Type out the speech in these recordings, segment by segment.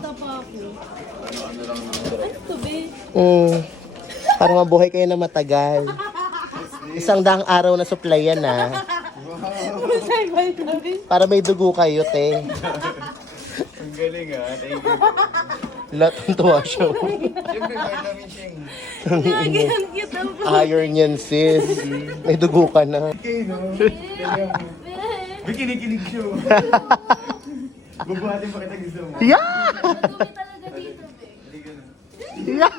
bata pa ako. Ano to, be? Para mabuhay kayo na matagal. Isang daang araw na supply yan, ha. Para may dugo kayo, te. Ang galing thank you. Lahat ng tuwa siya. Siyempre, mahal namin siya. Nagyan kita po. Iron yan, sis. May dugo ka na. Okay, no? May kinikilig siya. Bubuhatin pa kita gusto mo. Yeah! Madumi talaga dito, be. Halika na. Yeah!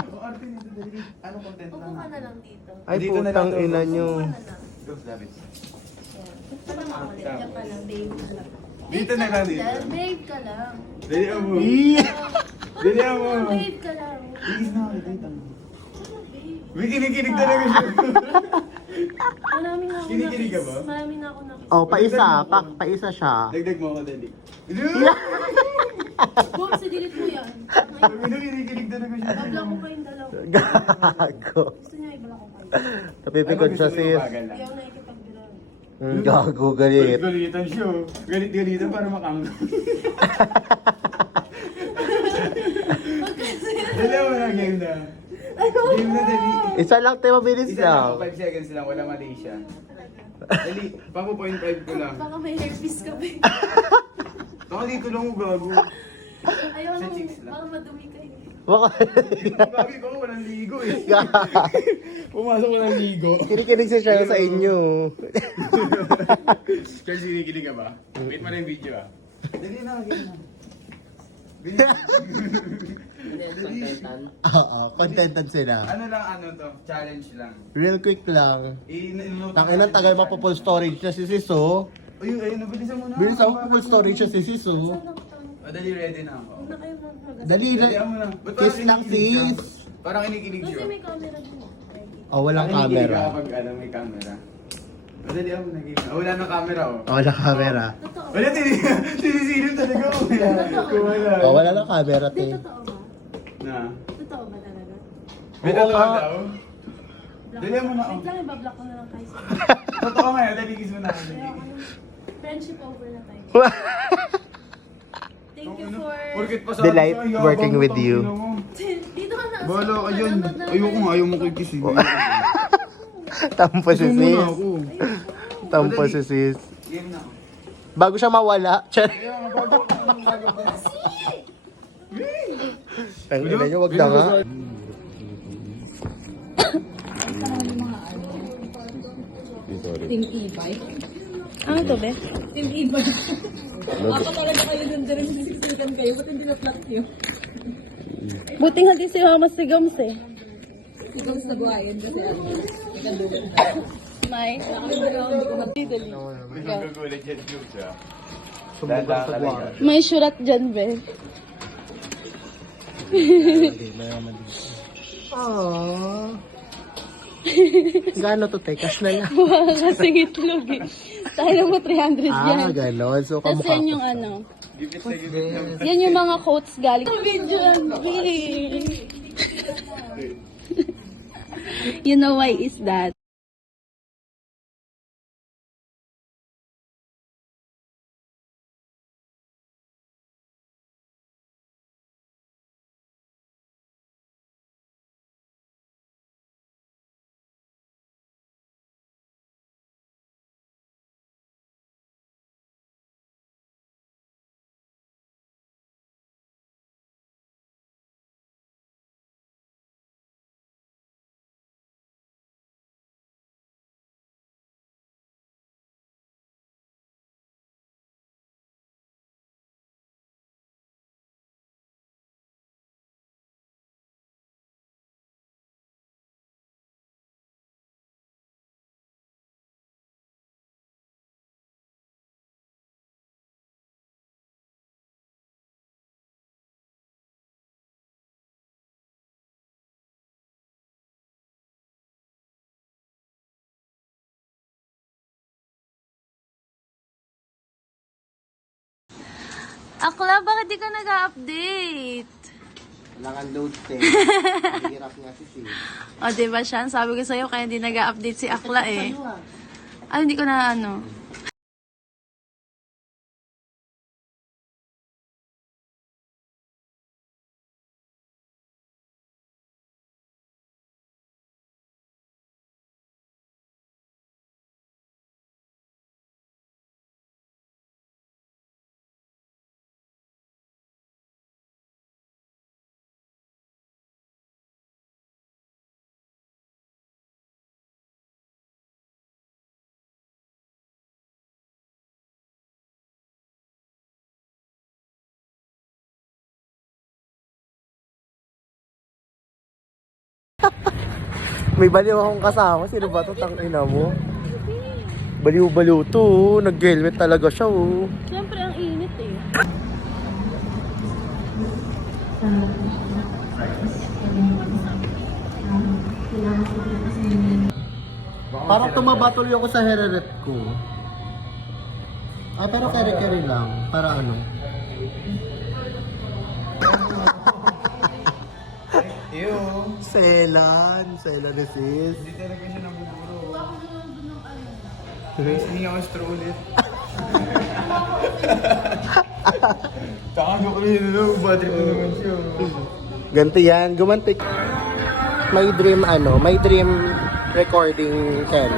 Ang arte nito, dali. Ano content Upo lang ka na natin? lang dito. Ay, Dito na putang lang to. ina nyo. Upo ka na lang. Go, lapit. Ano nga ulit? Diyan ka lang, babe. Dito na lang dito. Babe ka lang. Dali mo. Yeah! Dali mo. Babe ka lang. Iis na ako, dito. Babe. May kinikilig talaga siya. Marami na ako Kinikilig ka ba? Marami na ako nakis. Oh, paisa. Paisa siya. Dagdag mo ako, dali. Bob, delete mo yan. Sabi na kinikilig talaga siya. Babla ko pa yung dalawa. Gago. Gusto niya ibala ko kayo. Napipikod siya, sis. Hindi ako nakikipagbilang. Gago, galit. Galitan siya. Galit-galitan para makangga. Dali mo na, game na. Game na, dali. Isa lang, te, mabilis Isa lang, lang. 5 seconds lang, wala mali siya. Dali, papo 0.5 ko lang. Baka may hairpiece ka ba? Baka dito lang mo gago. Ayaw Sa lang, cheeks lang. baka madumi kayo. Baka. Babi ko, walang ligo eh. Gago. Pumasok ko ng ligo. Kinikinig si Cheryl sa inyo. Charles, kinikilig ka ba? Wait mo na yung video ah. Dali na, game na. Oo, contented sila. Ano lang, ano to? Challenge lang. Real quick lang. Inuutot Tangin ang tagal mapo-full storage na si Siso. Ayun, nabilisan mo na. Bilis ako full storage na si Siso. O, dali, ready na ako. Huwag na kayo mag- Dali, Dali mo na. Ba't kiss parang lang kinikilig siya? sis. Parang kinikilig siya. Kasi may camera din. Ready. Oh, walang Parang kinikilig camera. ka Kapag ano, may camera. O, dali ako na game. Wala nang camera oh. Oh, walang camera. Totoo. Wala, sinisilip talaga ako. Kung wala. Oh, wala lang camera, Hindi, te. totoo ba? Na. Totoo ba talaga? May Oo totoo nga. daw. Block Dali mo na, oh. Wait lang, ibablock ko na lang kayo. Totoo nga, dali kiss mo na ako. Kaya ano, friendship over na tayo. Thank you for... Porkit pa sa Delight working with you. Dito ka na. Bala ka dyan. Ayoko nga, ayaw mo ko kiss. Tampo si sis. Tampo si sis. Game na. Bago siya mawala. Char. Kaya nga, bago ako. Ang ina nyo, wag na nga. Team E-Bike. Ano to, be? Team E-Bike. Ako talaga kayo dun din. Sisikan kayo. Ba't hindi na-plot yun? Buti nga di si Mama si Gams eh. Si Gams na buhayin kasi ano. May. Dali. May nagagulat dyan, Jukes ah. Sumubok sa buwan. May surat dyan, be. Aww. Gano to, te? Cash na lang. Kasing itlog eh. Tayo mo 300 yan. Ah, ganon. So, Tapos kamukha yan ko. yung ano. Give it na give it. Yan yung mga quotes galing. Video lang, be. You know why is that? Akla, bakit di ka nag-update? Wala kang load, te. Hirap nga si sis. O, diba siya? Sabi ko sa'yo, kaya hindi nag-update si Akla eh. Ah, hindi ko na ano. May baliw akong kasama. Sino ba ito? Tangina mo. Baliw-baliw to. Oh. Nag-helmet talaga siya. Oh. Siyempre, ang init eh. Parang tumabatol ako sa hereret ko. Ah, pero kere-kere lang. Para ano? Ew. Selan ni sis. Hindi talaga siya nabuburo. Guys, hindi ako straw ulit. Takano ko yun, no? Bad trip na naman siya. Ganito yan. Gumantik. May dream recording Ken.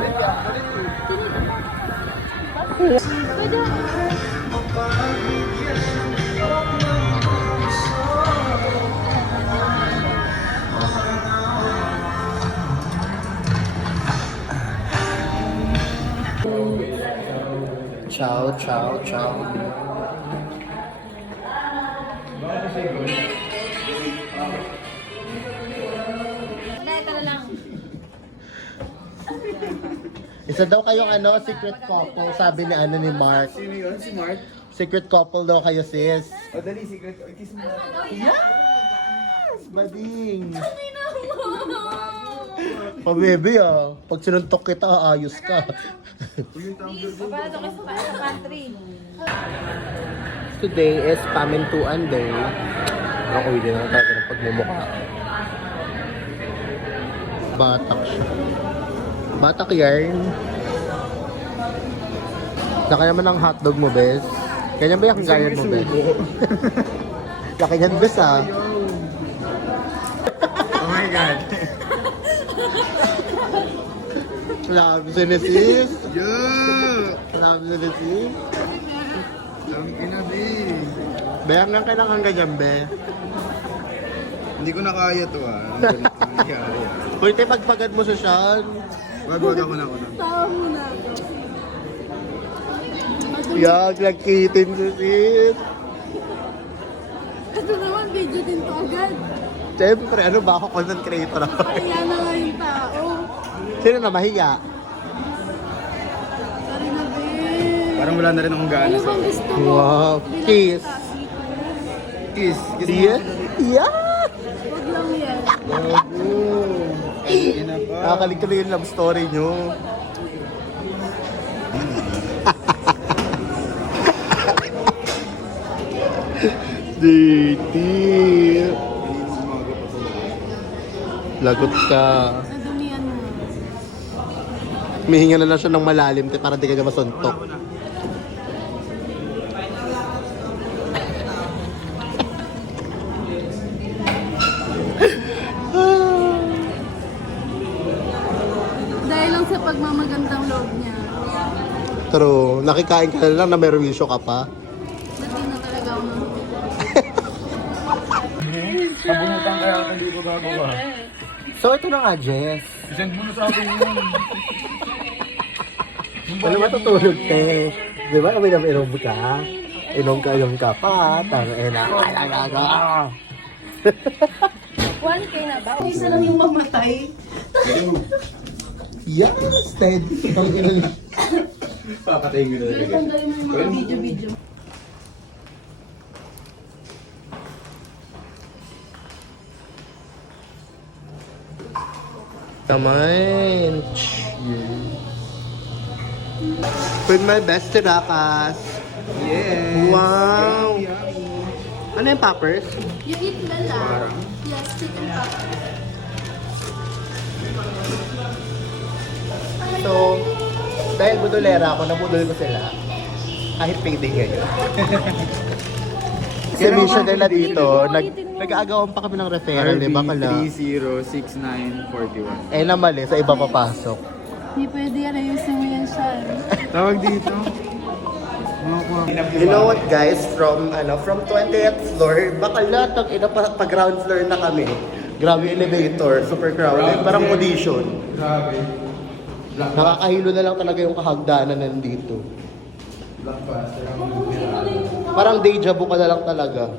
Ciao, ciao, ciao. Isa daw kayong secret couple, sabi ni Mark. Sino yun? Si Mark? Secret couple daw kayo, sis. O, dali, secret. O, kiss mo. Yes! Bading! Pabebe pag sinuntok kita, ayos ka. Papato kayo sa pantry. Today is Pamintuan Day. Ako, hindi na talaga ng pagmumukha. Batak siya. Batak yarn. Laki naman ang hotdog mo, bes. Kanya ba yung ganyan mo, bes? Laki niyan, bes, ah. Oh my God. Love sis. Yeah! Love sis. Dami kinabi. Be, hanggang kailangan ganyan, be. Hindi ko na kaya to Ang ganito nangyari Pwede pagpagad mo sa Sean. Wag ako na. Tao muna. Yag, nagkitin si sis. Ito naman, video din to agad. Siyempre, ano ba ako? Content creator ako. Kaya na nga yung tao. Sino na mahiya? Sorry na, babe. Parang wala na rin akong gana Ano sa bang gusto mo? Wow. Bilang Kiss. kita, sito. kiss. Kiss mo. Yeah? Yeah! Huwag lang yan. Gago. Ina pa. Nakakalig tuloy yung love story nyo. Dirty. Lagot ka. Nadumihan mo. Mihinga na lang siya ng malalim para di ka niya masuntok. Dahil lang sa pagmamagandang loob niya. True. Nakikain ka na lang na may rewisyo ka pa. Dati na talaga ako ng... Nabunutan kaya ako hindi ko gagawa. So ito na nga, Jess. Send mo na sa akin yun. Wala matutulog, te. Di ba? Inom ka. Inom ka pa. Tangina. Alaga. 1K na ba? Isa lang yung mamatay. Yes, steady. Tangina. Papatayin ko na talaga. Tanggalin mo yung mga video-video. Come with my best tirakas. Yes. Wow. Yummy. Ano yung poppers? You eat lala. Yes, chicken poppers. So, dahil budolera ako, nabudol ko sila. Kahit payday ngayon. Kasi mission nila dito, nag-aagawan pa kami ng referral, di ba kala? RB306941. Eh na mali, sa iba papasok. Hindi pwede yan. Ayusin mo yan siya. Tawag dito. You know what guys, from 20th floor, baka lahat ng pa ground floor na kami. Grabe elevator, super crowded, parang audition. Grabe. Nakakahilo na lang talaga yung kahagdanan nandito. Parang deja vu ka na lang talaga.